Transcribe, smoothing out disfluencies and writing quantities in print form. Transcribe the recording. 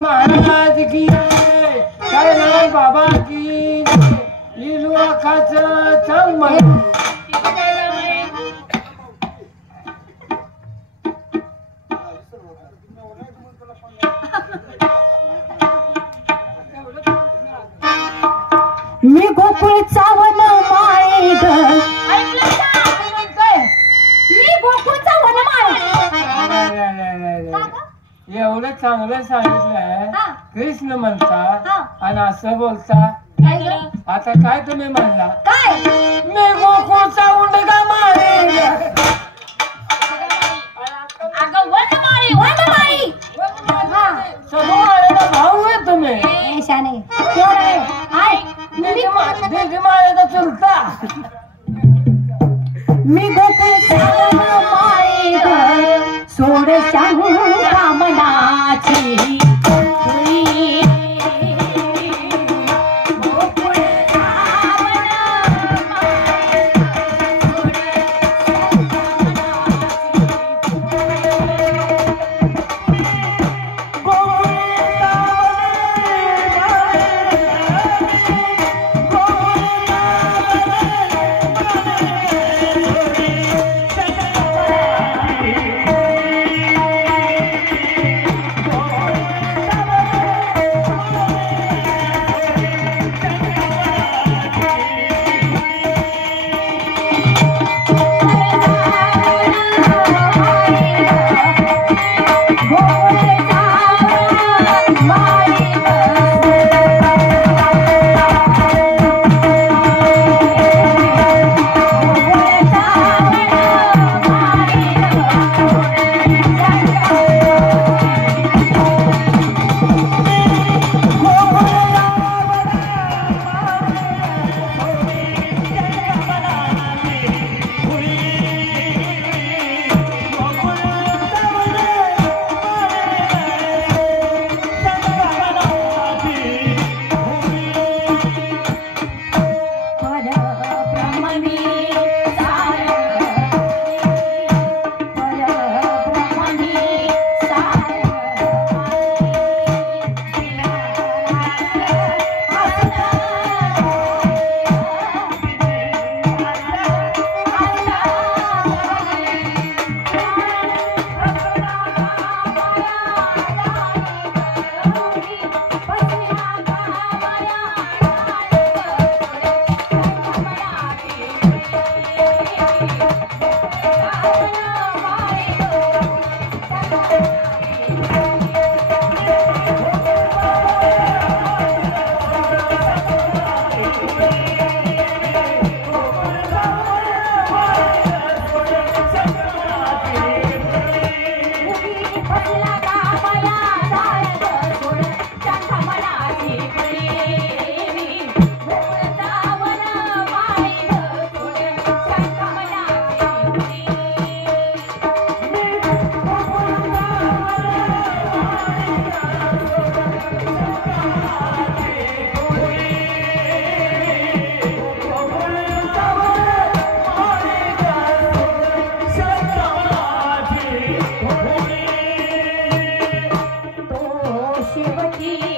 महाराज की कैलाश बाबा की इलवाखाचं चंबल मी गोकुळचा वन माळे ग मी गोकुळचा वन माळे एवढं चांगलं सांगितलंय कृष्ण म्हणता हा. आणि असं बोलता आता काय तुम्ही म्हणला काय मी गोकुळचा उंडगा मारे अगं वन माळे वन माळी सर्व माळेला भाऊ आहे तुम्ही शाने तेवढं आहे हाय दिदी माळेचा चुलता मी गोकुळचा वन माळे ग सोड शंका मनाची शेवटी